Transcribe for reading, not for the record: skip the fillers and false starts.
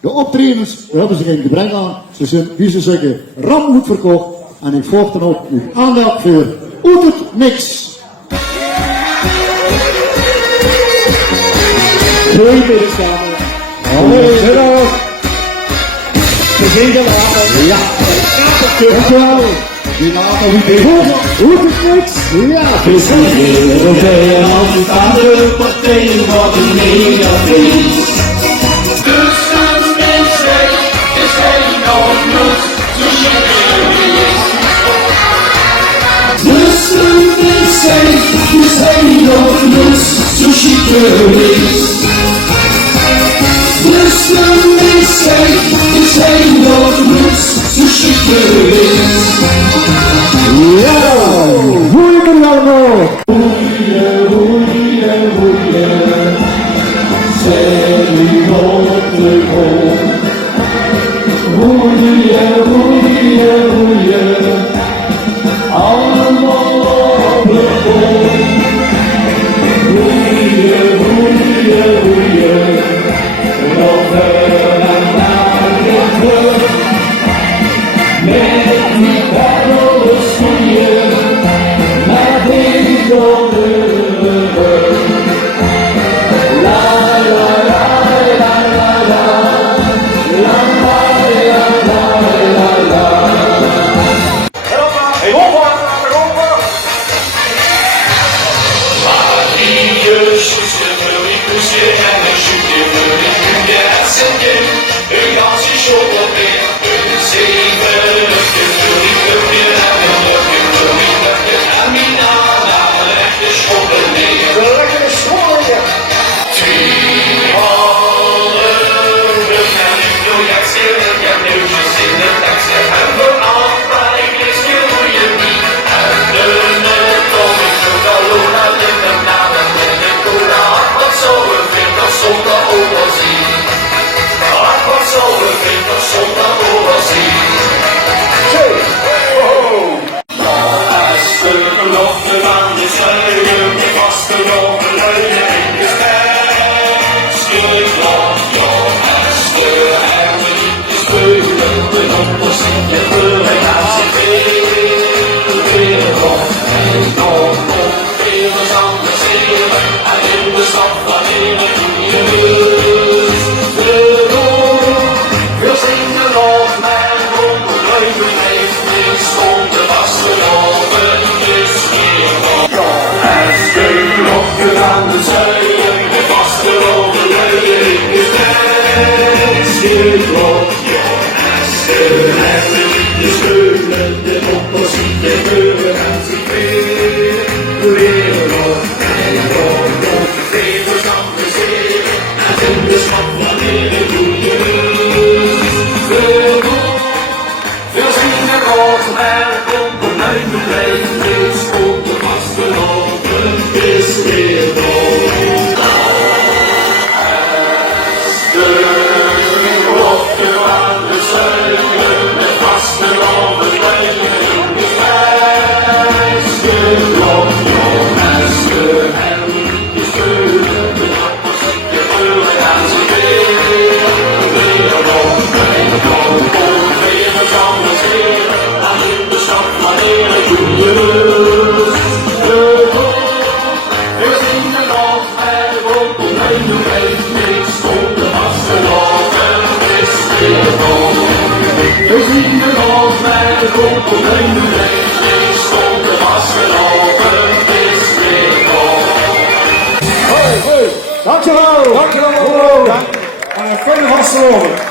De optredens, daar hebben ze geen gebrek aan. Ze zijn, wie ze zeggen, ramgoed verkocht. En ik volg dan ook uw aandacht voor Uit het Niks. Goeie middenkamer. Hallo. We zijn er later. Ja. Dankjewel. Die later wie tegen. Uit het Niks. Ja. We zijn Europeeën, want andere partijen worden niet advies. Dus een mensen is geen onrust, zo schitterend is. Dus een mensen is geen onrust, zo schitterend is. Dus een mensen is geen onrust, zo schitterend is. Ja. Goeie allemaal. Dankjewel. Dankjewel. Dankjewel. En een fijne vaste